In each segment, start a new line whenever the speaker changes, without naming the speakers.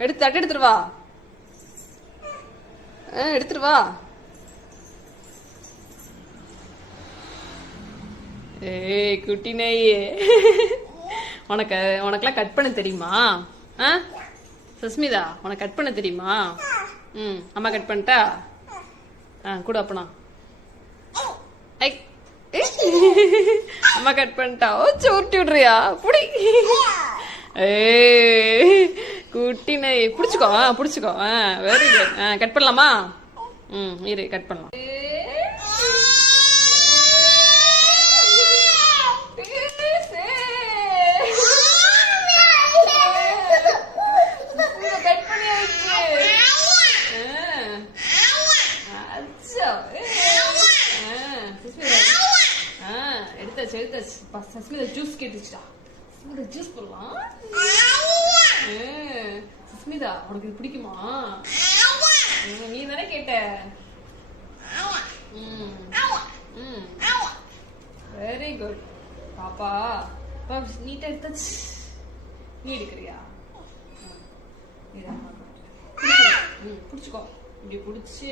எடுத்து தட்டு எடுத்துட்டு வா. ஆ, எடுத்துட்டு வா. ஏய் குட்டி நெய் உனக்கு உனக்கெல்லாம் கட் பண்ண தெரியுமா? ஆ? சஸ்மிதா உனக்கு கட் பண்ண தெரியுமா? ம் அம்மா கட் பண்ணிட்டா? ஆ கூட அப்பனா. ஐ அம்மா கட் பண்ணிட்டா. ஓ சுருட்டி விடுறியா? புடி. ஏய். குட்டி நெய் பிடிச்சிக்கோ பிடிச்சிக்கோ ஆ வெரி குட் ஆ கட் பண்ணலாமா? ம் இரு கட் பண்ணலாம். கட் பண்ணியாச்சு. எடுத்தாச்சு எடுத்தாச்சு. பா, சஸ்மிதா ஜூஸ் கேட்டுச்சுடா. ஜூஸ் போடலாம். உனக்கு இது பிடிக்குமா? நீ தானே கேட்ட. வெரி குட் பாப்பா நீட்டா எடுத்தாச்சு நீ எடுக்கிறியா? பிடிச்சிக்கோ. இப்படி பிடிச்சி.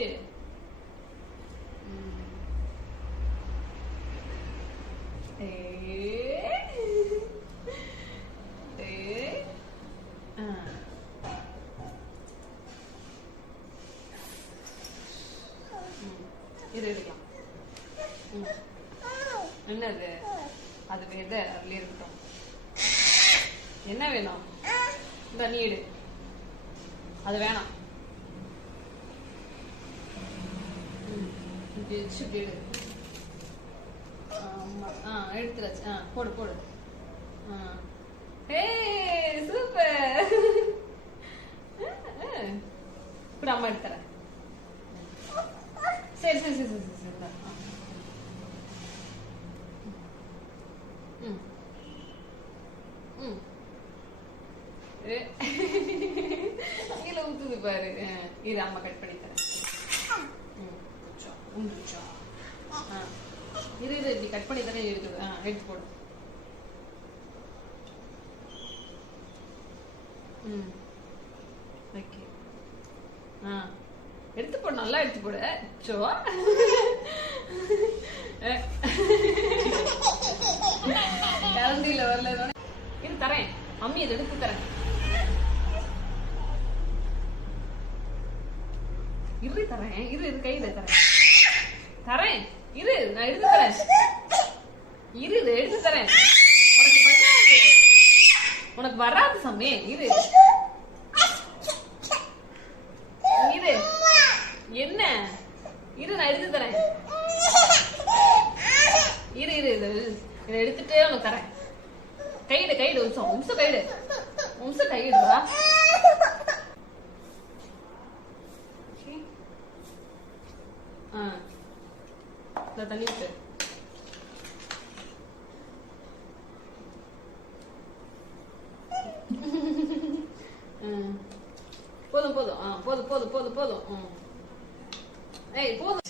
இது எடுக்கலாம் என்னது? அது விதை அதுல இருக்கட்டும். என்ன வேணும்? இந்த நீ அது வேணாம். ம். இப்படி வச்சு இப்படி எடு ஆமா. ஆ போடு போடு. ஆ. ஏய் சூப்பர். அம்மா எடுத்துறேன் சரி சரி சரி சரி சரி சரி இந்தா. ஆ. ம் ம் ஏ. பாரு இரு அம்மா கட் பண்ணி தரேன். ம், உச்சா, இரு இரு இப்படி கட் பண்ணி தரேன் இருக்குது ஆ எடுத்து போடு. ம் ஓகே. ஆ எடுத்து போடு நல்லா எடுத்து போடு. சோ கரண்டியில வரல இது தரேன். மம்மி இதை எடுத்து தரேன். இரு தரேன். இரு இது கையில தரேன். தரேன். இரு நான் எடுத்து தரேன். இரு இது எடுத்து தரேன். உனக்கு வராது. உனக்கு வராது சாமி. இரு. இரு. என்ன? இரு நான் எடுத்து தரேன். இரு இரு இது இதை எடுத்துட்டு உனக்கு தரேன். கையில கையில உம்சம். உம்ச கையிடு உம்சம் கையிடுவா ஆ இந்த தண்ணி விட்டு. ம். போதும் போதும். ஆ போதும் போதும் போதும் போதும். ம். ஏய் போதும்.